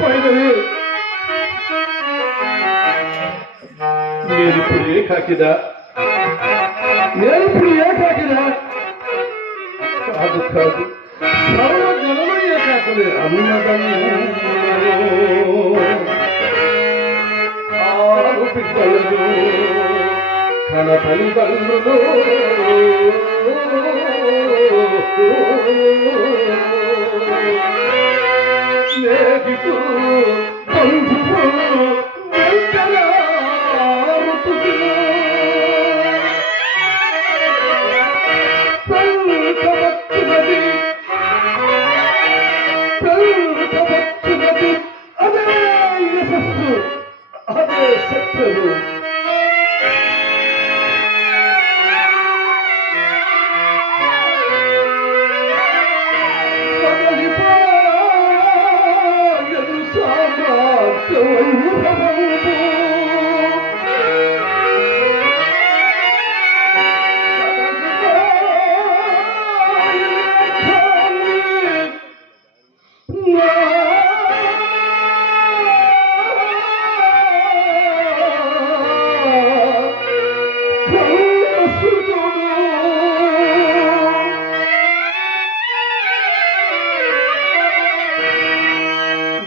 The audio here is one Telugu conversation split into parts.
పోయినది. నేనిప్పుడు ఏ కాకిదా కాదు కాదు సర్వ జనము ఏ కాకులే అన్నదము ఆరు పిల్లలు కన తల్లిదండ్రులు స్నేహితులు బంధువులు అదే శక్తులు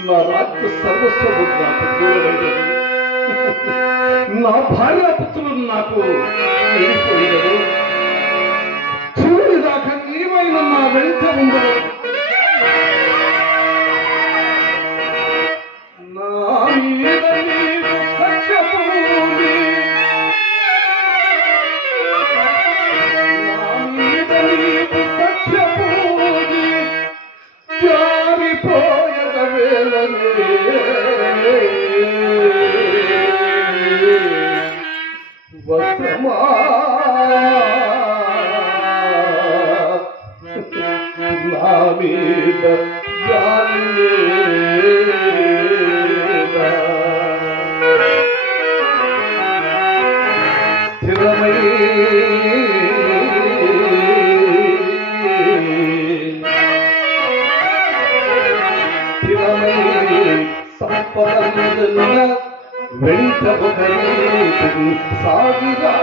నా రాజ్య సర్వస్వము నాకు దూరమైనది. నా భార్యాపుత్రులు నాకు వెళ్ళిపోయినది. చూడిదాకా నీవైన నా వెంట ఉండదు. నా మీద నీవు కక్షపూని, నా మీద నీవు కక్షపూని జారిపోయద వేళనే వస్త్రమా నా మీద జాలి స్థిరమై సంపదల వెంట సాగిరా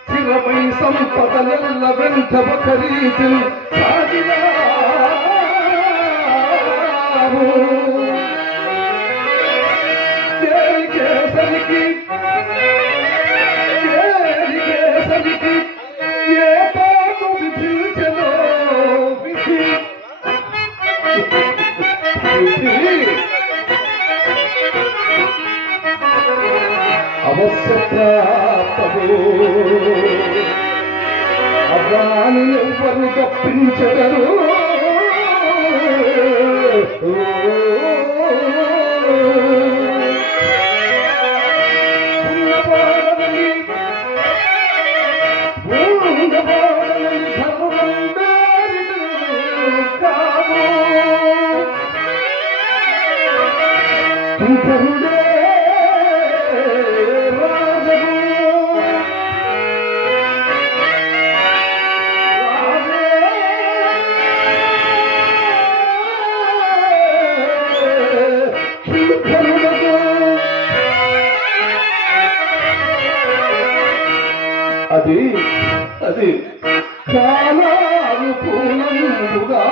స్థిరమై సంపదల వెంట ఒక రీతి సాగిరా కేసరికి ఏ పాటు విధించలో విధి అవశ్య ప్రాప్తము అవ్వాని ఎవరిని తప్పించగరు. అది చాలా అనుకూలంగా